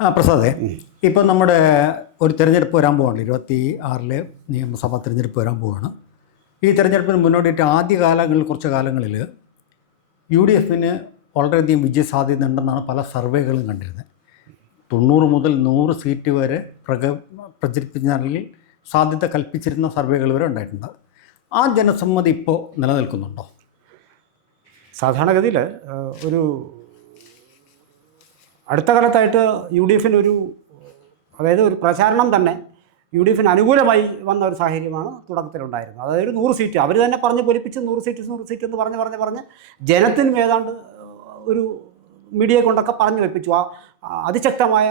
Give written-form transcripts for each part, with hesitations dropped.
പ്രസാദേ, ഇപ്പോൾ നമ്മുടെ ഒരു തിരഞ്ഞെടുപ്പ് വരാൻ പോവാണ്. 26 നിയമസഭാ തിരഞ്ഞെടുപ്പ് വരാൻ പോവാണ്. ഈ തിരഞ്ഞെടുപ്പിന് മുന്നോടിയിട്ട് കുറച്ച് കാലങ്ങളിൽ UDFന് വളരെയധികം വിജയസാധ്യത ഉണ്ടെന്നാണ് പല സർവേകളും കണ്ടിരുന്നത്. 90 മുതൽ 100 സീറ്റ് വരെ പ്രചരിപ്പിച്ചാൽ സാധ്യത കൽപ്പിച്ചിരുന്ന സർവേകൾ വരെ ഉണ്ടായിട്ടുണ്ട്. ആ ജനസമ്മതി ഇപ്പോൾ നിലനിൽക്കുന്നുണ്ടോ? സാധാരണഗതിയിൽ ഒരു അടുത്ത കാലത്തായിട്ട് UDFന് അതായത് ഒരു പ്രചാരണം തന്നെ UDFന് അനുകൂലമായി വന്ന ഒരു സാഹചര്യമാണ് തുടക്കത്തിലുണ്ടായിരുന്നത്. അതായത് 100 സീറ്റ് അവർ തന്നെ പറഞ്ഞ് പൊലിപ്പിച്ച് 100 സീറ്റ് എന്ന് പറഞ്ഞ് ജനത്തിനും ഏതാണ്ട് ഒരു മീഡിയയെ കൊണ്ടൊക്കെ പറഞ്ഞു വെപ്പിച്ചു. അതിശക്തമായ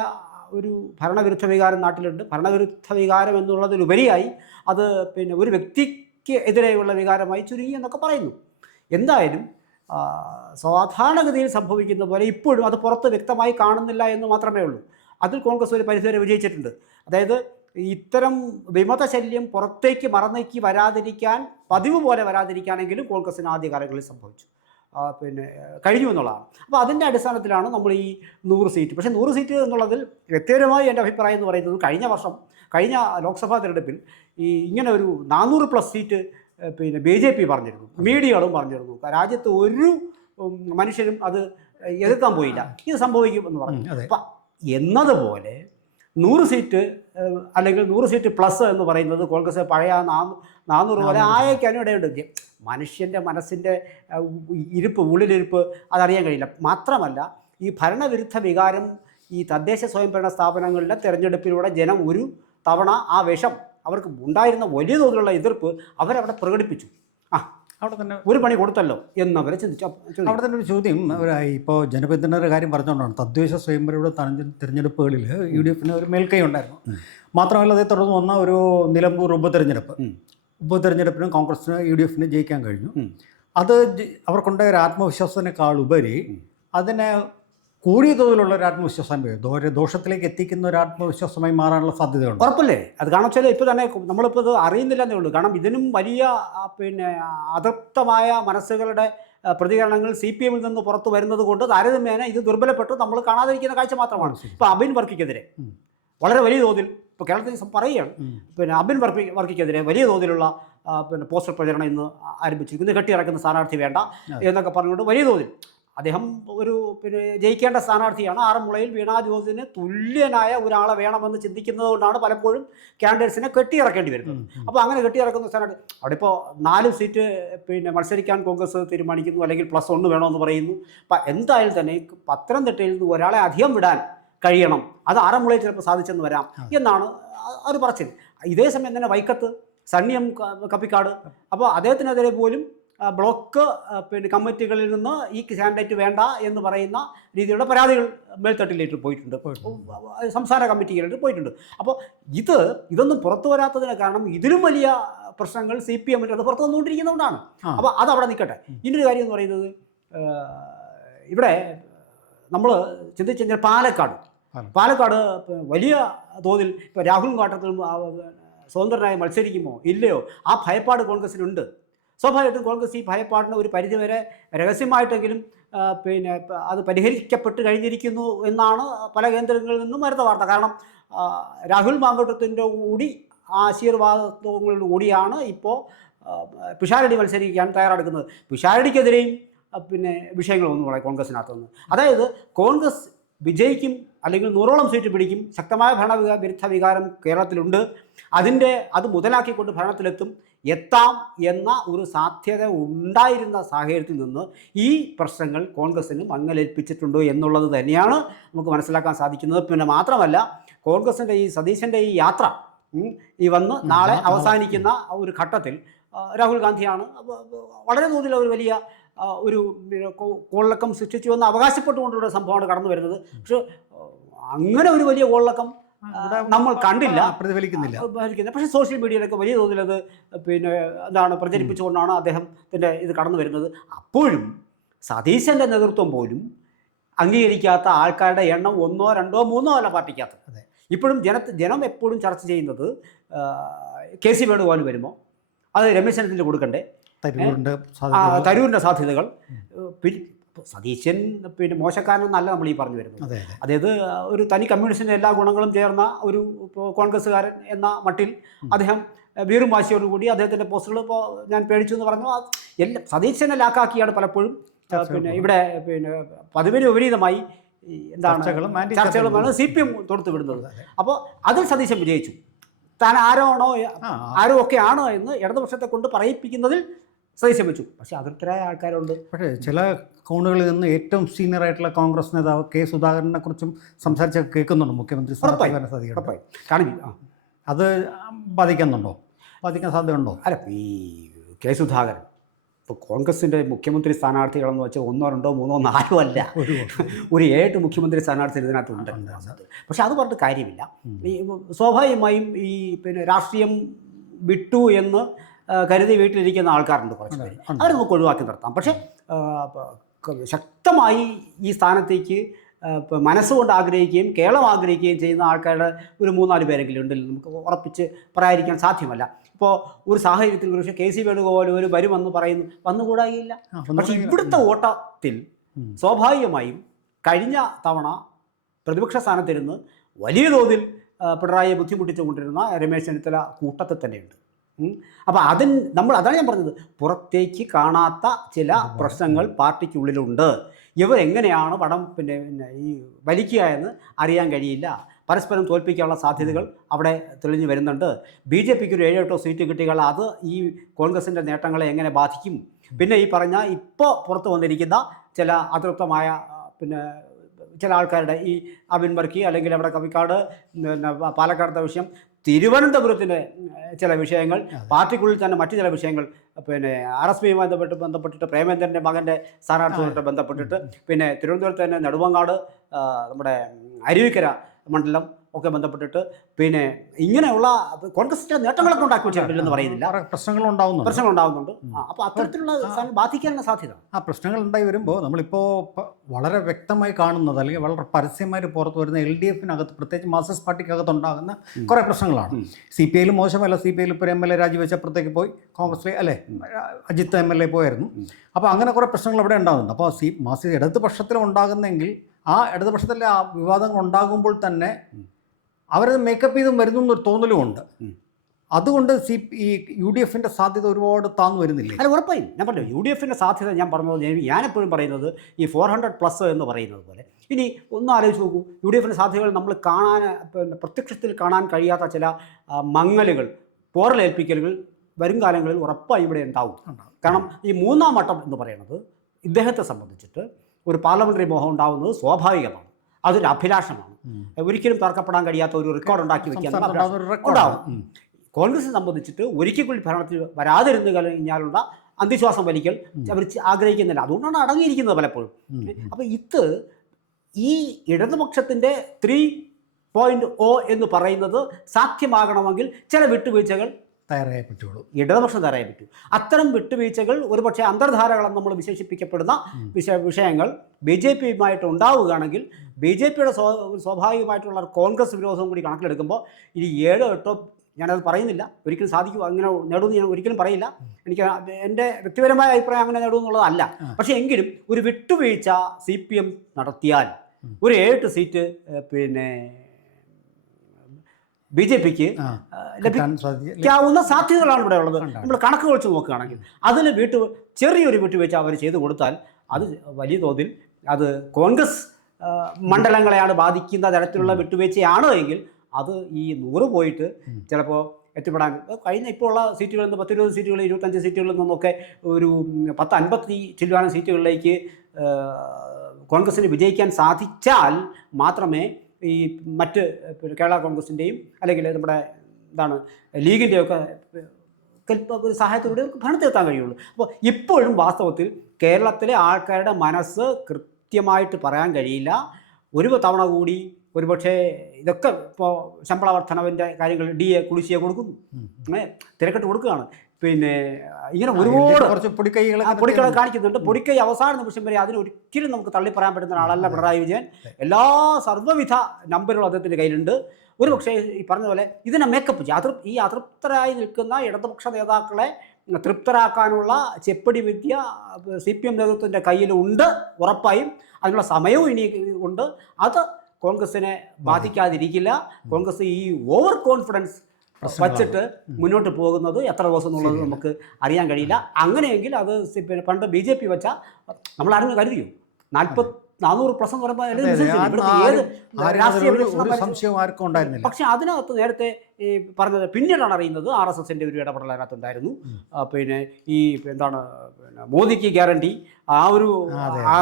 ഒരു ഭരണവിരുദ്ധ വികാരം നാട്ടിലുണ്ട്. ഭരണവിരുദ്ധ വികാരം എന്നുള്ളതിലുപരിയായി അത് ഒരു വ്യക്തിക്ക് എതിരെയുള്ള വികാരമായി ചുരുങ്ങി എന്നൊക്കെ പറയുന്നു. എന്തായാലും സാധാരണഗതിയിൽ സംഭവിക്കുന്ന പോലെ ഇപ്പോഴും അത് പുറത്ത് വ്യക്തമായി കാണുന്നില്ല എന്ന് മാത്രമേ ഉള്ളൂ. അതിൽ കോൺഗ്രസ് ഒരു പരിധിവരെ വിജയിച്ചിട്ടുണ്ട്. അതായത് ഇത്തരം വിമതശല്യം പുറത്തേക്ക് മറന്നേക്ക് വരാതിരിക്കാൻ, പതിവ് പോലെ വരാതിരിക്കാനെങ്കിലും കോൺഗ്രസിന് ആദ്യകാലങ്ങളിൽ സംഭവിച്ചു കഴിഞ്ഞു എന്നുള്ളതാണ്. അപ്പോൾ അതിൻ്റെ അടിസ്ഥാനത്തിലാണ് നമ്മൾ ഈ 100 സീറ്റ്. പക്ഷേ 100 സീറ്റ് എന്നുള്ളതിൽ വ്യക്തിപരമായി എൻ്റെ അഭിപ്രായം എന്ന് പറയുന്നത് കഴിഞ്ഞ ലോക്സഭാ തിരഞ്ഞെടുപ്പിൽ ഇങ്ങനെ ഒരു 400+ സീറ്റ് BJP പറഞ്ഞിരുന്നു, മീഡിയകളും പറഞ്ഞിരുന്നു. രാജ്യത്ത് ഒരു മനുഷ്യരും അത് എതിർക്കാൻ പോയില്ല, ഇത് സംഭവിക്കുമെന്ന് പറഞ്ഞു. അപ്പം എന്നതുപോലെ 100 സീറ്റ് അല്ലെങ്കിൽ 100 സീറ്റ് പ്ലസ് എന്ന് പറയുന്നത് കോൺഗ്രസ് പഴയ 400 പോലെ ആയേക്കാനും ഇടയുണ്ട്. മനുഷ്യൻ്റെ മനസ്സിൻ്റെ ഉള്ളിലിരിപ്പ് അതറിയാൻ കഴിയില്ല. മാത്രമല്ല ഈ ഭരണവിരുദ്ധ വികാരം ഈ തദ്ദേശ സ്വയംഭരണ സ്ഥാപനങ്ങളിലെ തെരഞ്ഞെടുപ്പിലൂടെ ജനം ഒരു തവണ ആ വിഷം അവർക്ക് ഉണ്ടായിരുന്ന വലിയ തോതിലുള്ള എതിർപ്പ് അവരവിടെ പ്രകടിപ്പിച്ചു. അവിടെ തന്നെ ഒരു പണി കൊടുത്തല്ലോ എന്നവരെ ചിന്തിച്ചു. അവിടെ തന്നെ ഒരു ചോദ്യം, ഇപ്പോൾ ജനപ്രതിനിധിയുടെ കാര്യം പറഞ്ഞുകൊണ്ടാണ്. തദ്ദേശ സ്വയംഭരണ തിരഞ്ഞെടുപ്പുകളിൽ UDFന് ഒരു മേൽക്കൈ ഉണ്ടായിരുന്നു. മാത്രമല്ല അതേ തുടർന്ന് വന്ന ഒരു നിലമ്പൂർ ഉപതെരഞ്ഞെടുപ്പിനും കോൺഗ്രസിന് UDFന് ജയിക്കാൻ കഴിഞ്ഞു. അത് അവർക്കുണ്ടായ ഒരു ആത്മവിശ്വാസത്തിനേക്കാൾ ഉപരി അതിനെ കൂടിയ തോതിലുള്ള ഒരു ആത്മവിശ്വാസം ദോഷത്തിലേക്ക് എത്തിക്കുന്ന ഒരു ആത്മവിശ്വാസമായി മാറാനുള്ള സാധ്യതയുണ്ട്. ഉറപ്പല്ലേ? അത് കാരണം വെച്ചാൽ ഇപ്പോൾ തന്നെ നമ്മളിപ്പോൾ ഇത് അറിയുന്നില്ലെന്നേ ഉള്ളൂ. കാരണം ഇതിനും വലിയ അതൃപ്തമായ മനസ്സുകളുടെ പ്രതികരണങ്ങൾ CPMൽ നിന്ന് പുറത്തു വരുന്നത് കൊണ്ട് താരതമ്യേന ഇത് ദുർബലപ്പെട്ട് നമ്മൾ കാണാതിരിക്കുന്ന കാഴ്ച മാത്രമാണ്. ഇപ്പോൾ അബിൻ വർക്കിക്കെതിരെ വളരെ വലിയ തോതിൽ ഇപ്പോൾ കേരളത്തിൽ പറയുകയാണ്, അബിൻ വർക്കിക്കെതിരെ വലിയ തോതിലുള്ള പോസ്റ്റർ പ്രചരണം ഇന്ന് ആരംഭിച്ചിരിക്കുന്നു. കെട്ടിയിറക്കുന്ന സ്ഥാനാർത്ഥി വേണ്ട എന്നൊക്കെ പറഞ്ഞുകൊണ്ട് വലിയ തോതിൽ അദ്ദേഹം ഒരു ജയിക്കേണ്ട സ്ഥാനാർത്ഥിയാണ്. ആറന്മുളയിൽ വീണാ ജോർജിന് തുല്യനായ ഒരാളെ വേണമെന്ന് ചിന്തിക്കുന്നത് കൊണ്ടാണ് പലപ്പോഴും കാൻഡിഡേറ്റ്സിനെ കെട്ടിയിറക്കേണ്ടി വരുന്നത്. അപ്പോൾ അങ്ങനെ കെട്ടിയിറക്കുന്ന സ്ഥാനാർത്ഥി അവിടെ ഇപ്പോൾ 4 സീറ്റ് മത്സരിക്കാൻ കോൺഗ്രസ് തീരുമാനിക്കുന്നു, അല്ലെങ്കിൽ +1 വേണമെന്ന് പറയുന്നു. അപ്പം എന്തായാലും തന്നെ പത്തനംതിട്ടയിൽ നിന്ന് ഒരാളെ അധികം വിടാൻ കഴിയണം, അത് ആറന്മുളയിൽ ചിലപ്പോൾ സാധിച്ചെന്ന് വരാം എന്നാണ് അവർ പറച്ചിൽ. ഇതേ സമയം തന്നെ വൈക്കത്ത് സണ്ണിയം കപ്പിക്കാട്, അപ്പോൾ അദ്ദേഹത്തിനെതിരെ പോലും ബ്ലോക്ക് കമ്മിറ്റികളിൽ നിന്ന് ഈ കാൻഡിഡേറ്റ് വേണ്ട എന്ന് പറയുന്ന രീതിയിലുള്ള പരാതികൾ മേൽത്തട്ടിലേക്ക് പോയിട്ടുണ്ട്, സംസ്ഥാന കമ്മിറ്റികളിലേക്ക് പോയിട്ടുണ്ട്. അപ്പോൾ ഇതൊന്നും പുറത്തു വരാത്തതിന് കാരണം ഇതിലും വലിയ പ്രശ്നങ്ങൾ CPMൻ്റെ അത് പുറത്തു വന്നുകൊണ്ടിരിക്കുന്നതുകൊണ്ടാണ്. അപ്പോൾ അതവിടെ നിൽക്കട്ടെ. ഇനിയൊരു കാര്യം എന്ന് പറയുന്നത്, ഇവിടെ നമ്മൾ ചിന്തിച്ചു കഴിഞ്ഞാൽ പാലക്കാട് വലിയ തോതിൽ ഇപ്പോൾ രാഹുൽ മാട്ടത്തിൽ സ്വതന്ത്രനായി മത്സരിക്കുമോ ഇല്ലയോ ആ ഭയപ്പാട് കോൺഗ്രസിനുണ്ട്. സ്വാഭാവികമായിട്ടും കോൺഗ്രസ് ഈ ഭയപ്പാടിന് ഒരു പരിധിവരെ രഹസ്യമായിട്ടെങ്കിലും അത് പരിഹരിക്കപ്പെട്ട് കഴിഞ്ഞിരിക്കുന്നു എന്നാണ് പല കേന്ദ്രങ്ങളിൽ നിന്നും വരുന്ന വാർത്ത. കാരണം രാഹുൽ മാങ്കോട്ടത്തിൻ്റെ കൂടി ആശീർവാദത്തോടുകൂടിയാണ് ഇപ്പോൾ പിഷാരടി മത്സരിക്കാൻ തയ്യാറെടുക്കുന്നത്. പിഷാരടിക്കെതിരെയും വിഷയങ്ങളൊന്നും കോൺഗ്രസിനകത്തുനിന്ന്, അതായത് കോൺഗ്രസ് വിജയിക്കും അല്ലെങ്കിൽ 100ഓളം സീറ്റ് പിടിക്കും, ശക്തമായ ഭരണവിരുദ്ധ വികാരം കേരളത്തിലുണ്ട്, അത് മുതലാക്കിക്കൊണ്ട് ഭരണത്തിലെത്തും, എത്താം എന്ന ഒരു സാധ്യത ഉണ്ടായിരുന്ന സാഹചര്യത്തിൽ നിന്ന് ഈ പ്രശ്നങ്ങൾ കോൺഗ്രസിന് മങ്ങലേൽപ്പിച്ചിട്ടുണ്ടോ എന്നുള്ളത് തന്നെയാണ് നമുക്ക് മനസ്സിലാക്കാൻ സാധിക്കുന്നത്. പിന്നെ മാത്രമല്ല, കോൺഗ്രസിൻ്റെ ഈ സതീശൻ്റെ ഈ യാത്ര വന്ന് നാളെ അവസാനിക്കുന്ന ഒരു ഘട്ടത്തിൽ രാഹുൽ ഗാന്ധിയാണ് വളരെ തോതിൽ ഒരു വലിയ ഒരു കോളിളക്കം സൃഷ്ടിച്ചു എന്ന് അവകാശപ്പെട്ടുകൊണ്ടുള്ള സംഭവമാണ് കടന്നു വരുന്നത്. പക്ഷെ അങ്ങനെ ഒരു വലിയ കോളിളക്കം നമ്മൾ കണ്ടില്ല, പ്രതിഫലിക്കുന്നില്ല. പക്ഷേ സോഷ്യൽ മീഡിയയിലൊക്കെ വലിയ തോതിൽ അത് പ്രചരിപ്പിച്ചുകൊണ്ടാണ് അദ്ദേഹത്തിൻ്റെ ഇത് കടന്നു വരുന്നത്. അപ്പോഴും സതീശൻ്റെ നേതൃത്വം പോലും അംഗീകരിക്കാത്ത ആൾക്കാരുടെ എണ്ണം 1, 2, 3 അല്ല പാർട്ടിക്കകത്ത്. ഇപ്പോഴും ജനം എപ്പോഴും ചർച്ച ചെയ്യുന്നത് KC വേണുഗോപാൽ വരുമോ, അത് രമേശ് ചെന്നിത്തല കൊടുക്കണ്ടേ, തരൂരിൻ്റെ സാധ്യതകൾ, സതീശൻ പിന്നെ മോശക്കാരനെന്നല്ല നമ്മൾ ഈ പറഞ്ഞു വരുന്നത്. അതെ അതായത് ഒരു തനി കമ്മ്യൂണിസ്റ്റിൻ്റെ എല്ലാ ഗുണങ്ങളും ചേർന്ന ഒരു കോൺഗ്രസ്സുകാരൻ എന്ന മട്ടിൽ അദ്ദേഹം വീറും വാശിയോടുകൂടി അദ്ദേഹത്തിൻ്റെ പോസ്റ്റുകൾ ഇപ്പോൾ ഞാൻ പേടിച്ചു എന്ന് പറഞ്ഞു. എല്ലാം സതീശനെ ലാക്കാക്കിയാണ് പലപ്പോഴും പിന്നെ ഇവിടെ പിന്നെ പതിവിന് വിപരീതമായി എന്താണ് ചർച്ചകളുമാണ് CPM തൊടുത്തു വിടുന്നത്. അപ്പോൾ അതിൽ സതീശൻ വിജയിച്ചു. താൻ ആരോ ഒക്കെയാണോ എന്ന് ഇടതുപക്ഷത്തെ കൊണ്ട് പറയിപ്പിക്കുന്നതിൽ സതീശൻ വെച്ചു. പക്ഷെ അതിർത്തരായ ആൾക്കാരുണ്ട്. പക്ഷേ ചില കോണുകളിൽ നിന്ന് ഏറ്റവും സീനിയർ ആയിട്ടുള്ള കോൺഗ്രസ് നേതാവ് K. സുധാകരനെ കുറിച്ചും സംസാരിച്ച് കേൾക്കുന്നുണ്ട് മുഖ്യമന്ത്രി അത് ബാധിക്കുന്നുണ്ടോ? ബാധിക്കാൻ സാധ്യതയുണ്ടോ? അല്ല, ഈ K. സുധാകരൻ ഇപ്പോൾ കോൺഗ്രസിൻ്റെ മുഖ്യമന്ത്രി സ്ഥാനാർത്ഥികളെന്ന് വെച്ചാൽ 1, 2, 3, 4 അല്ല, ഒരു 7 മുഖ്യമന്ത്രി സ്ഥാനാർത്ഥികൾ ഇതിനകത്തുണ്ട്. പക്ഷെ അത് പറഞ്ഞിട്ട് കാര്യമില്ല. ഈ സ്വാഭാവികമായും ഈ പിന്നെ രാഷ്ട്രീയം വിട്ടു എന്ന് കരുതി വീട്ടിലിരിക്കുന്ന ആൾക്കാരുണ്ട് കുറച്ച് പേര്. അവരെ നമുക്ക് ഒഴിവാക്കി നിർത്താം. പക്ഷേ ശക്തമായി ഈ സ്ഥാനത്തേക്ക് മനസ്സുകൊണ്ട് ആഗ്രഹിക്കുകയും കേരളം ആഗ്രഹിക്കുകയും ചെയ്യുന്ന ആൾക്കാരുടെ ഒരു 3-4 പേരെങ്കിലും ഉണ്ടെങ്കിൽ നമുക്ക് ഉറപ്പിച്ച് പറയാതിരിക്കാൻ സാധ്യമല്ല. ഇപ്പോൾ ഒരു സാഹചര്യത്തിൽ പക്ഷേ KC വേണുഗോപാൽ ഒരു വരുമെന്ന് പറയുന്നു, വന്നുകൂടായില്ല. പക്ഷേ ഇവിടുത്തെ ഓട്ടത്തിൽ സ്വാഭാവികമായും കഴിഞ്ഞ തവണ പ്രതിപക്ഷ സ്ഥാനത്തിരുന്ന് വലിയ തോതിൽ പിണറായിയെ ബുദ്ധിമുട്ടിച്ചുകൊണ്ടിരുന്ന രമേശ് ചെന്നിത്തല കൂട്ടത്തിൽ തന്നെയുണ്ട്. അപ്പോൾ അതാണ് ഞാൻ പറഞ്ഞത്, പുറത്തേക്ക് കാണാത്ത ചില പ്രശ്നങ്ങൾ പാർട്ടിക്കുള്ളിലുണ്ട്. ഇവരെങ്ങനെയാണ് പിന്നെ ഈ വലിക്കുക എന്ന് അറിയാൻ കഴിയില്ല. പരസ്പരം തോൽപ്പിക്കാനുള്ള സാധ്യതകൾ അവിടെ തെളിഞ്ഞു വരുന്നുണ്ട്. BJPക്ക് ഒരു 7-8 സീറ്റ് കിട്ടിയാൽ അത് ഈ കോൺഗ്രസിൻ്റെ നേട്ടങ്ങളെ എങ്ങനെ ബാധിക്കും? പിന്നെ ഈ പറഞ്ഞ ഇപ്പോൾ പുറത്തു വന്നിരിക്കുന്ന ചില അതൃപ്തമായ പിന്നെ ചില ആൾക്കാരുടെ ഈ അബിൻ വർക്കി അല്ലെങ്കിൽ അവിടെ കവിക്കാട് പിന്നെ പാലക്കാടത്തെ വിഷയം, തിരുവനന്തപുരത്തിൻ്റെ ചില വിഷയങ്ങൾ, പാർട്ടിക്കുള്ളിൽ തന്നെ മറ്റു ചില വിഷയങ്ങൾ, പിന്നെ RSPയുമായി ബന്ധപ്പെട്ടിട്ട് പ്രേമേന്ദ്രൻ്റെ മകൻ്റെ സ്ഥാനാർത്ഥികളുമായിട്ട് ബന്ധപ്പെട്ടിട്ട്, പിന്നെ തിരുവനന്തപുരത്ത് തന്നെ നെടുമങ്ങാട് നമ്മുടെ അരുവിക്കര മണ്ഡലം ഒക്കെ ബന്ധപ്പെട്ടിട്ട്, പിന്നെ ഇങ്ങനെയുള്ള കോൺഗ്രസിൻ്റെ നേട്ടങ്ങളൊക്കെ ഉണ്ടാക്കി വെച്ചിട്ടില്ലെന്ന് പറയുന്നില്ല, പ്രശ്നങ്ങളുണ്ടാകുന്നുണ്ട്. അപ്പോൾ അത്തരത്തിലുള്ള ബാധിക്കാനുള്ള സാധ്യത ആ പ്രശ്നങ്ങൾ ഉണ്ടായി വരുമ്പോൾ നമ്മളിപ്പോൾ വളരെ വ്യക്തമായി കാണുന്നത് അല്ലെങ്കിൽ വളരെ പരസ്യമായിട്ട് പുറത്തു വരുന്ന LDFനകത്ത് പ്രത്യേകിച്ച് മാർക്സിസ്റ്റ് പാർട്ടിക്കകത്ത് ഉണ്ടാകുന്ന കുറേ പ്രശ്നങ്ങളാണ്. CPIയിൽ മോശമല്ല, CPIയിൽ ഇപ്പോൾ MLA രാജിവെച്ചപ്പുറത്തേക്ക് പോയി കോൺഗ്രസിലെ അല്ലേ അജിത്ത് MLA പോയായിരുന്നു. അപ്പോൾ അങ്ങനെ കുറേ പ്രശ്നങ്ങൾ അവിടെ ഉണ്ടാകുന്നുണ്ട്. അപ്പോൾ മാർക്സിസ്റ്റ് ഇടതുപക്ഷത്തിലും ഉണ്ടാകുന്നെങ്കിൽ ആ ഇടതുപക്ഷത്തിലെ ആ വിവാദങ്ങൾ ഉണ്ടാകുമ്പോൾ തന്നെ അവരത് മേക്കപ്പ് ചെയ്തും വരുന്നു എന്നൊരു തോന്നലുമുണ്ട്. അതുകൊണ്ട് ഈ UDFൻ്റെ സാധ്യത ഒരുപാട് താന്നു വരുന്നില്ല. അല്ല, ഉറപ്പായും ഞാൻ പറഞ്ഞു UDFൻ്റെ സാധ്യത ഞാൻ പറഞ്ഞത് ഞാനെപ്പോഴും പറയുന്നത് ഈ 400+ എന്ന് പറയുന്നത് പോലെ. ഇനി ഒന്ന് ആലോചിച്ച് നോക്കൂ, UDFൻ്റെ സാധ്യതകൾ നമ്മൾ പിന്നെ പ്രത്യക്ഷത്തിൽ കാണാൻ കഴിയാത്ത ചില മങ്ങലുകൾ, പോറലേൽപ്പിക്കലുകൾ വരും കാലങ്ങളിൽ ഉറപ്പായും ഇവിടെ ഉണ്ടാവും. കാരണം ഈ 3-ാം വട്ടം എന്ന് പറയുന്നത് ഇദ്ദേഹത്തെ സംബന്ധിച്ചിട്ട് ഒരു പാർലമെൻ്ററി മോഹം ഉണ്ടാകുന്നത് സ്വാഭാവികമാണ്. അതൊരു അഭിലാഷമാണ്. ഒരിക്കലും തർക്കപ്പെടാൻ കഴിയാത്ത ഒരു റെക്കോർഡ് ഉണ്ടാക്കി വയ്ക്കാൻ ഉണ്ടാവും. കോൺഗ്രസിനെ സംബന്ധിച്ചിട്ട് ഒരിക്കൽ കൂടി ഭരണത്തിൽ വരാതിരുന്നു കഴിഞ്ഞാലുള്ള അന്ത്യശ്വാസം വലിക്കൽ അവർ ആഗ്രഹിക്കുന്നില്ല. അതുകൊണ്ടാണ് അടങ്ങിയിരിക്കുന്നത് പലപ്പോഴും. അപ്പോൾ ഈ ഇടതുപക്ഷത്തിൻ്റെ 3.0 എന്ന് പറയുന്നത് സാധ്യമാകണമെങ്കിൽ ചില വിട്ടുവീഴ്ചകൾ തയ്യാറായേ പറ്റുള്ളൂ, ഇടതുപക്ഷം തയ്യാറായേ പറ്റൂ. അത്തരം വിട്ടുവീഴ്ചകൾ ഒരുപക്ഷെ അന്തർധാരകളെന്ന് നമ്മൾ വിശേഷിപ്പിക്കപ്പെടുന്ന വിഷയങ്ങൾ BJPയുമായിട്ട് ഉണ്ടാവുകയാണെങ്കിൽ BJPയുടെ സ്വാഭാവികമായിട്ടുള്ള കോൺഗ്രസ് വിരോധവും കൂടി കണക്കിലെടുക്കുമ്പോൾ ഇനി 7-8 ഞാനത് പറയുന്നില്ല, ഒരിക്കലും സാധിക്കും അങ്ങനെ നേടുമെന്ന് ഞാൻ ഒരിക്കലും പറയില്ല. എനിക്ക് എൻ്റെ വ്യക്തിപരമായ അഭിപ്രായം അങ്ങനെ നേടുമെന്നുള്ളതല്ല. പക്ഷേ എങ്കിലും ഒരു വിട്ടുവീഴ്ച CPM നടത്തിയാൽ ഒരു 7 സീറ്റ് പിന്നെ BJPക്ക് ലഭിക്കാവുന്ന സാധ്യതകളാണ് ഇവിടെ ഉള്ളത്. നമ്മൾ കണക്ക് വെച്ച് നോക്കുകയാണെങ്കിൽ അതിൽ ചെറിയൊരു വിട്ടുവീഴ്ച അവർ ചെയ്തു കൊടുത്താൽ അത് വലിയ തോതിൽ അത് കോൺഗ്രസ് മണ്ഡലങ്ങളെയാണ് ബാധിക്കുന്ന തരത്തിലുള്ള വിട്ടുവീഴ്ചയാണ് എങ്കിൽ അത് ഈ 100 പോയിട്ട് ചിലപ്പോൾ എത്തിപ്പെടാൻ ഇപ്പോൾ ഉള്ള സീറ്റുകളിൽ നിന്ന് 10-20 സീറ്റുകൾ 25 സീറ്റുകളിൽ നിന്നൊക്കെ ഒരു 10-50 ചില്ലുവാനം സീറ്റുകളിലേക്ക് കോൺഗ്രസിന് വിജയിക്കാൻ സാധിച്ചാൽ മാത്രമേ ഈ മറ്റ് കേരള കോൺഗ്രസിൻ്റെയും അല്ലെങ്കിൽ നമ്മുടെ ലീഗിൻ്റെയൊക്കെ ഒരു സഹായത്തോടെ ഭരണത്തിലെത്താൻ കഴിയുള്ളൂ. അപ്പോൾ ഇപ്പോഴും വാസ്തവത്തിൽ കേരളത്തിലെ ആൾക്കാരുടെ മനസ്സ് കൃത്യമായിട്ട് പറയാൻ കഴിയില്ല. ഒരു തവണ കൂടി ഒരുപക്ഷെ ഇതൊക്കെ ഇപ്പോൾ ശമ്പള വർധനവിൻ്റെ കാര്യങ്ങൾ DA കുടിശ്ശിക കൊടുക്കുന്നു, തിരക്കിട്ട് കൊടുക്കുകയാണ്. പിന്നെ ഇങ്ങനെ ഒരുപാട് കുറച്ച് പൊടിക്കൈകൾ കാണിക്കുന്നുണ്ട്. പൊടിക്കൈ അവസാന നിമിഷം വരെ അതിനൊരിക്കലും നമുക്ക് തള്ളി പറയാൻ പറ്റുന്ന ആളല്ല പിണറായി വിജയൻ. എല്ലാ സർവ്വവിധ നമ്പറുകളും അദ്ദേഹത്തിൻ്റെ കയ്യിലുണ്ട്. ഒരു പക്ഷേ ഈ പറഞ്ഞ പോലെ ഇതിനെ മേക്കപ്പ് ചെയ്യും. ഈ അതൃപ്തരായി നിൽക്കുന്ന ഇടതുപക്ഷ നേതാക്കളെ തൃപ്തരാക്കാനുള്ള ചെപ്പടി വിദ്യ CPM നേതൃത്വത്തിൻ്റെ കയ്യിലുണ്ട്, ഉറപ്പായും അതിനുള്ള സമയവും ഇനി ഉണ്ട്. അത് കോൺഗ്രസിനെ ബാധിക്കാതിരിക്കില്ല. കോൺഗ്രസ് ഈ ഓവർ കോൺഫിഡൻസ് വച്ചിട്ട് മുന്നോട്ട് പോകുന്നത് എത്ര ദിവസം എന്നുള്ളത് നമുക്ക് അറിയാൻ കഴിയില്ല. അങ്ങനെയെങ്കിൽ അത് പിന്നെ പണ്ട് BJP വെച്ച നമ്മൾ ആരെങ്കിലും കരുതിയോ 400+ എന്ന് പറയുമ്പോൾ പക്ഷെ അതിനകത്ത് നേരത്തെ ഈ പറഞ്ഞത് പിന്നീടാണ് അറിയുന്നത് RSSന്റെ ഒരു ഇടപെടൽ അതിനകത്തുണ്ടായിരുന്നു. പിന്നെ ഈ എന്താണ് പിന്നെ മോദിക്ക് ഗ്യാരണ്ടി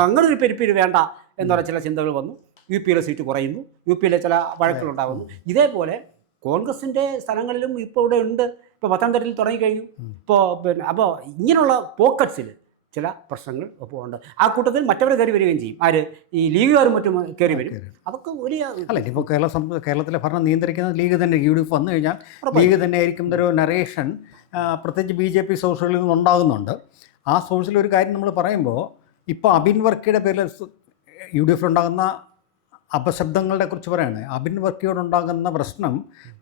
അങ്ങനെ ഒരു പെരുപ്പിരി വേണ്ട എന്ന് പറഞ്ഞ ചില ചിന്തകൾ വന്നു. UP-യിലെ സീറ്റ് കുറയുന്നു, UP-യിലെ ചില വഴക്കുകളുണ്ടാകുന്നു. ഇതേപോലെ കോൺഗ്രസിൻ്റെ സ്ഥലങ്ങളിലും ഇപ്പോൾ ഇവിടെ ഉണ്ട്. ഇപ്പോൾ പത്തനംതിട്ടയിൽ തുടങ്ങിക്കഴിഞ്ഞു. ഇപ്പോൾ പിന്നെ അപ്പോൾ ഇങ്ങനെയുള്ള പോക്കറ്റ്സിൽ ചില പ്രശ്നങ്ങൾ ഇപ്പോൾ ഉണ്ട്. ആ കൂട്ടത്തിൽ മറ്റവർ കയറി വരികയും ചെയ്യും. ആര് ഈ ലീഗുകാരും മറ്റും കയറി വരും. അതൊക്കെ ഒരു അല്ല, ഇപ്പോൾ കേരളത്തിലെ ഭരണം നിയന്ത്രിക്കുന്ന ലീഗ് തന്നെ. UDF വന്നു കഴിഞ്ഞാൽ ലീഗ് തന്നെ ആയിരിക്കും ഒരു നറേഷൻ, പ്രത്യേകിച്ച് BJP സോഴ്സുകളിൽ നിന്ന് ഉണ്ടാകുന്നുണ്ട്. ആ സോഴ്സിൽ ഒരു കാര്യം നമ്മൾ പറയുമ്പോൾ ഇപ്പോൾ അബിൻ വർക്കിയുടെ പേരിൽ UDF ഉണ്ടാകുന്ന അപശബ്ദങ്ങളുടെ കുറിച്ച് പറയുകയാണ്. അബിൻ വർക്കിയോടുണ്ടാകുന്ന പ്രശ്നം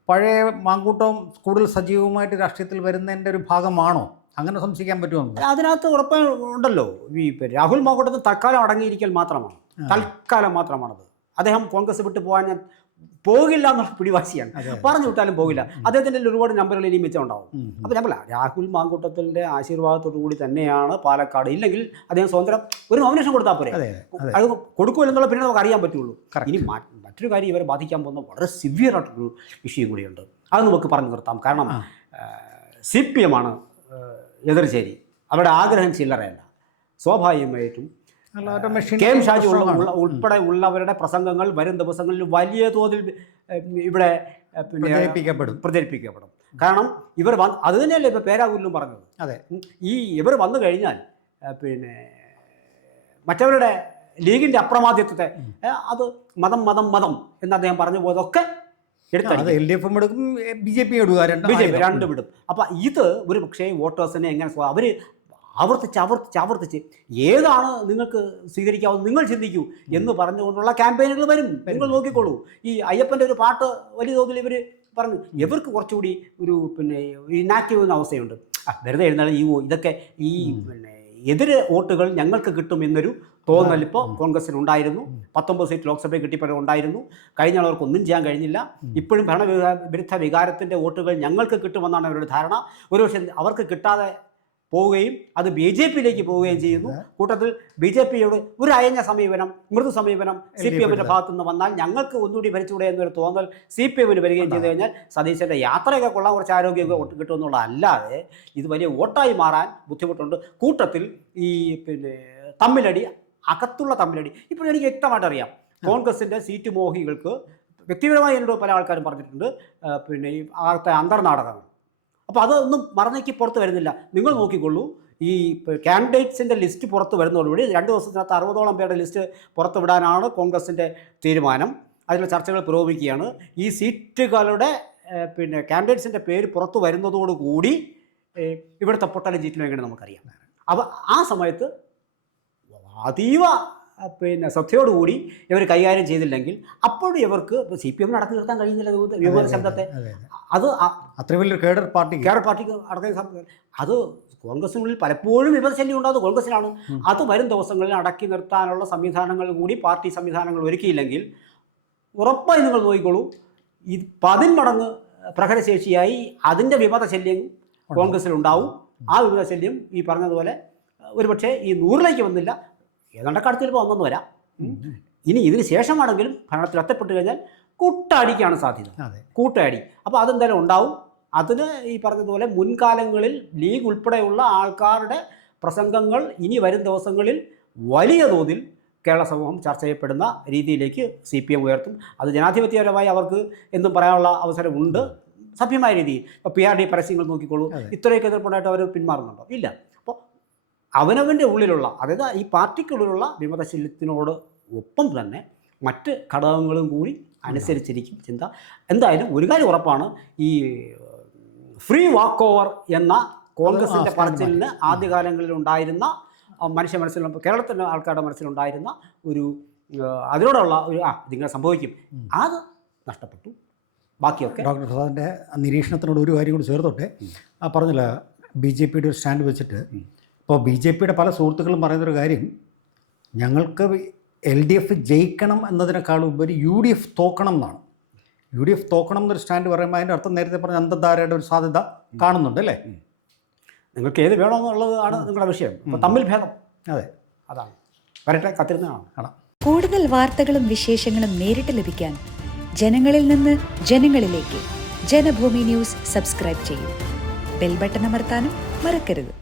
പഴയ മാങ്കൂട്ടം കൂടുതൽ സജീവമായിട്ട് രാഷ്ട്രീയത്തിൽ വരുന്നതിൻ്റെ ഒരു ഭാഗമാണോ? അങ്ങനെ സംശയിക്കാൻ പറ്റുമോ? അതിനകത്ത് ഉറപ്പുണ്ടല്ലോ. ഈ രാഹുൽ മാങ്കൂട്ടത്തിന് തൽക്കാലം അടങ്ങിയിരിക്കൽ മാത്രമാണ്, തൽക്കാലം മാത്രമാണത്. അദ്ദേഹം കോൺഗ്രസ് വിട്ട് പോകാൻ പോകില്ല എന്നുള്ള പിടിവാശിയാണ്. പറഞ്ഞു വിട്ടാലും പോകില്ല. അദ്ദേഹത്തിൻ്റെ ഒരുപാട് നമ്പറുകൾ ഇനിയും മിച്ചമുണ്ടാവും. അപ്പോൾ ഞാൻ രാഹുൽ മാങ്കൂട്ടത്തിൻ്റെ ആശീർവാദത്തോടു കൂടി തന്നെയാണ് പാലക്കാട്. ഇല്ലെങ്കിൽ അദ്ദേഹം സ്വതന്ത്രം ഒരു നോമിനേഷൻ കൊടുത്താൽ പോരെ. അത് കൊടുക്കുമല്ലെന്നുള്ള പിന്നെ നമുക്ക് അറിയാൻ പറ്റുള്ളൂ. ഇനി മറ്റൊരു കാര്യം ഇവരെ ബാധിക്കാൻ പോകുന്ന വളരെ സിവിയർ ആയിട്ടൊരു വിഷയം കൂടിയുണ്ട്. അത് നമുക്ക് പറഞ്ഞു നിർത്താം. കാരണം CPM ആണ് എതിർചേരി. അവരുടെ ആഗ്രഹം ചില്ലറയല്ല. സ്വാഭാവികമായിട്ടും KM ഷാജി ഉൾപ്പെടെ ഉള്ളവരുടെ പ്രസംഗങ്ങൾ വരും ദിവസങ്ങളിൽ വലിയ തോതിൽ ഇവിടെ പ്രചരിപ്പിക്കപ്പെടും. കാരണം ഇവർ അത് തന്നെയല്ലേ ഇപ്പോൾ പേരാവൂരിലും പറഞ്ഞത്. അതെ, ഈ ഇവർ വന്നു കഴിഞ്ഞാൽ പിന്നെ മറ്റവരുടെ ലീഗിൻ്റെ അപ്രമാദിത്വത്തെ അത് മതം മതം മതം എന്ന് അദ്ദേഹം പറഞ്ഞു പോയതൊക്കെ BJP രണ്ടും വിടും. അപ്പം ഇത് ഒരു പക്ഷേ വോട്ടേഴ്സിനെ എങ്ങനെ അവർ ആവർത്തിച്ച് ഏതാണ് നിങ്ങൾക്ക് സ്വീകരിക്കാവുന്നത് നിങ്ങൾ ചിന്തിക്കൂ എന്ന് പറഞ്ഞുകൊണ്ടുള്ള ക്യാമ്പയിനുകൾ വരും. നിങ്ങൾ നോക്കിക്കോളൂ. ഈ അയ്യപ്പൻ്റെ ഒരു പാട്ട് വലിയ തോതിൽ ഇവർ പറഞ്ഞു. ഇവർക്ക് കുറച്ചുകൂടി ഒരു പിന്നെ ഇനാക്റ്റീവ് എന്ന അവസ്ഥയുണ്ട്. വെറുതെ എഴുന്നാലും ഇതൊക്കെ ഈ പിന്നെ എതിര് വോട്ടുകൾ ഞങ്ങൾക്ക് കിട്ടും എന്നൊരു തോന്നൽ ഇപ്പോൾ കോൺഗ്രസിനുണ്ടായിരുന്നു. 19 സീറ്റ് ലോക്സഭയിൽ കിട്ടിയപ്പോഴും ഉണ്ടായിരുന്നു. കഴിഞ്ഞവർക്ക് ഒന്നും ചെയ്യാൻ കഴിഞ്ഞില്ല. ഇപ്പോഴും ഭരണവിരുദ്ധ വികാരത്തിൻ്റെ വോട്ടുകൾ ഞങ്ങൾക്ക് കിട്ടുമെന്നാണ് അവരുടെ ധാരണ. ഒരുപക്ഷെ അവർക്ക് കിട്ടാതെ പോവുകയും അത് BJP-യിലേക്ക് പോവുകയും ചെയ്യുന്നു. കൂട്ടത്തിൽ BJP-യോട് ഒരു അയഞ്ഞ സമീപനം, മൃദു സമീപനം CPM-ന്റെ ഭാഗത്തു നിന്ന് വന്നാൽ ഞങ്ങൾക്ക് ഒന്നുകൂടി ഭരിച്ചുകൂടെ എന്നൊരു തോന്നൽ CPM-ന് വരികയും ചെയ്തു കഴിഞ്ഞാൽ സതീശൻ്റെ യാത്രയൊക്കെ കൊള്ളാൻ കുറച്ച് ആരോഗ്യമൊക്കെ കിട്ടുമെന്നുള്ള അല്ലാതെ ഇത് വലിയ വോട്ടായി മാറാൻ ബുദ്ധിമുട്ടുണ്ട്. കൂട്ടത്തിൽ ഈ പിന്നെ തമ്മിലടി, അകത്തുള്ള തമ്മിലടി ഇപ്പോൾ എനിക്ക് വ്യക്തമായിട്ട് അറിയാം. കോൺഗ്രസിൻ്റെ സീറ്റ് മോഹികൾക്ക് വ്യക്തിപരമായി എന്നോട് പല ആൾക്കാരും പറഞ്ഞിട്ടുണ്ട് പിന്നെ ഈ അകത്തെ അന്തർനാടകങ്ങൾ. അപ്പോൾ അതൊന്നും മറന്നേക്ക് പുറത്ത് വരുന്നില്ല. നിങ്ങൾ നോക്കിക്കൊള്ളൂ. ഈ കാൻഡിഡേറ്റ്സിൻ്റെ ലിസ്റ്റ് പുറത്ത് വരുന്നതോടുകൂടി 2 ദിവസത്തിനകത്ത് 60ഓളം പേരുടെ ലിസ്റ്റ് പുറത്ത് വിടാനാണ് കോൺഗ്രസിൻ്റെ തീരുമാനം. അതിനുള്ള ചർച്ചകൾ പുരോഗമിക്കുകയാണ്. ഈ സീറ്റുകളുടെ പിന്നെ കാൻഡിഡേറ്റ്സിൻ്റെ പേര് പുറത്ത് വരുന്നതോടുകൂടി ഇവിടുത്തെ പൊട്ടലും ചീറ്റിലും എങ്ങനെ നമുക്കറിയാം. അപ്പോൾ ആ സമയത്ത് അതീവ പിന്നെ ശ്രദ്ധയോടുകൂടി ഇവർ കൈകാര്യം ചെയ്തില്ലെങ്കിൽ അപ്പോഴും ഇവർക്ക് CPM അടക്കി നിർത്താൻ കഴിയുന്നില്ല വിമത ശബ്ദത്തെ. അത് അത്ര വലിയ കേഡർ പാർട്ടിക്ക് അടക്കി അത് കോൺഗ്രസിനുള്ളിൽ പലപ്പോഴും വിമതശല്യം ഉണ്ടാകുന്നത് കോൺഗ്രസിലാണ്. അത് വരും ദിവസങ്ങളിൽ അടക്കി നിർത്താനുള്ള സംവിധാനങ്ങൾ കൂടി പാർട്ടി സംവിധാനങ്ങൾ ഒരുക്കിയില്ലെങ്കിൽ ഉറപ്പായി നിങ്ങൾ നോക്കിക്കോളൂ, ഈ 10 മടങ്ങ് പ്രഹരശേഷിയായി അതിൻ്റെ വിമതശല്യം കോൺഗ്രസിലുണ്ടാവും. ആ വിമതശല്യം ഈ പറഞ്ഞതുപോലെ ഒരുപക്ഷെ ഈ 100ലേക്ക് വന്നില്ല, ഏതാണ്ടൊക്കെ അടുത്ത് ചിലപ്പോൾ വന്നെന്ന് വരാം. ഇനി ഇതിന് ശേഷമാണെങ്കിലും ഭരണത്തിൽ എത്തപ്പെട്ട് കഴിഞ്ഞാൽ കൂട്ടടിക്കാണ് സാധ്യത, കൂട്ടടി. അപ്പോൾ അതെന്തായാലും ഉണ്ടാവും. അതിന് ഈ പറഞ്ഞതുപോലെ മുൻകാലങ്ങളിൽ ലീഗ് ഉൾപ്പെടെയുള്ള ആൾക്കാരുടെ പ്രസംഗങ്ങൾ ഇനി വരും ദിവസങ്ങളിൽ വലിയ തോതിൽ കേരള സമൂഹം ചർച്ച ചെയ്യപ്പെടുന്ന രീതിയിലേക്ക് CPM ഉയർത്തും. അത് ജനാധിപത്യപരമായി അവർക്ക് എന്തും പറയാനുള്ള അവസരമുണ്ട് സഭ്യമായ രീതിയിൽ. ഇപ്പോൾ PRD പരസ്യങ്ങൾ നോക്കിക്കോളൂ, ഇത്രയൊക്കെ എതിർപ്പുണ്ടായിട്ട് അവർ പിന്മാറുന്നുണ്ടോ? ഇല്ല. അപ്പോൾ അവനവൻ്റെ ഉള്ളിലുള്ള, അതായത് ഈ പാർട്ടിക്കുള്ളിലുള്ള വിമതശല്യത്തിനോട് ഒപ്പം തന്നെ മറ്റ് ഘടകങ്ങളും കൂടി അനുസരിച്ചിരിക്കും ചിന്ത. എന്തായാലും ഒരു കാര്യം ഉറപ്പാണ്, ഈ ഫ്രീ വാക്ക് ഓവർ എന്ന കോൺഗ്രസിൻ്റെ പറച്ചിലിന് ആദ്യകാലങ്ങളിൽ ഉണ്ടായിരുന്ന മനുഷ്യ മനസ്സിലുള്ള കേരളത്തിലെ ആൾക്കാരുടെ മനസ്സിലുണ്ടായിരുന്ന ഒരു അതിനോടുള്ള ഒരു ഇതിങ്ങനെ സംഭവിക്കും, അത് നഷ്ടപ്പെട്ടു. ബാക്കിയൊക്കെ ഡോക്ടർ പ്രസാദിൻ്റെ നിരീക്ഷണത്തിനോട് ഒരു കാര്യം കൂടി ചേർത്തോട്ടെ. പറഞ്ഞില്ല, BJP ഒരു സ്റ്റാൻഡ് വെച്ചിട്ട് ഇപ്പോൾ BJP പല സുഹൃത്തുക്കളും പറയുന്നൊരു കാര്യം, ഞങ്ങൾക്ക് LDF ജയിക്കണം എന്നതിനേക്കാളും ഉപരി UDF തോക്കണം എന്നാണ്. UDF തോക്കണം എന്നൊരു സ്റ്റാൻഡ് പറയുമ്പോൾ അതിൻ്റെ അർത്ഥം നേരത്തെ പറഞ്ഞ അന്തർധാരയുടെ ഒരു സാധ്യത കാണുന്നുണ്ട് അല്ലേ? നിങ്ങൾക്ക് ഏത് വേണമെന്നുള്ളതാണ് നിങ്ങളുടെ വിഷയം. അപ്പോൾ തമ്മിൽ ഭേദം. അതെ, അതാണ്. വരട്ടെ, കാത്തിരുന്ന് കാണാം. കൂടുതൽ വാർത്തകളും വിശേഷങ്ങളും നേരിട്ട് ലഭിക്കാൻ ജനങ്ങളിൽ നിന്ന് ജനങ്ങളിലേക്ക് ജനഭൂമി ന്യൂസ് സബ്സ്ക്രൈബ് ചെയ്യൂ. ബെൽ ബട്ടൺ അമർത്താനും മറക്കരുത്.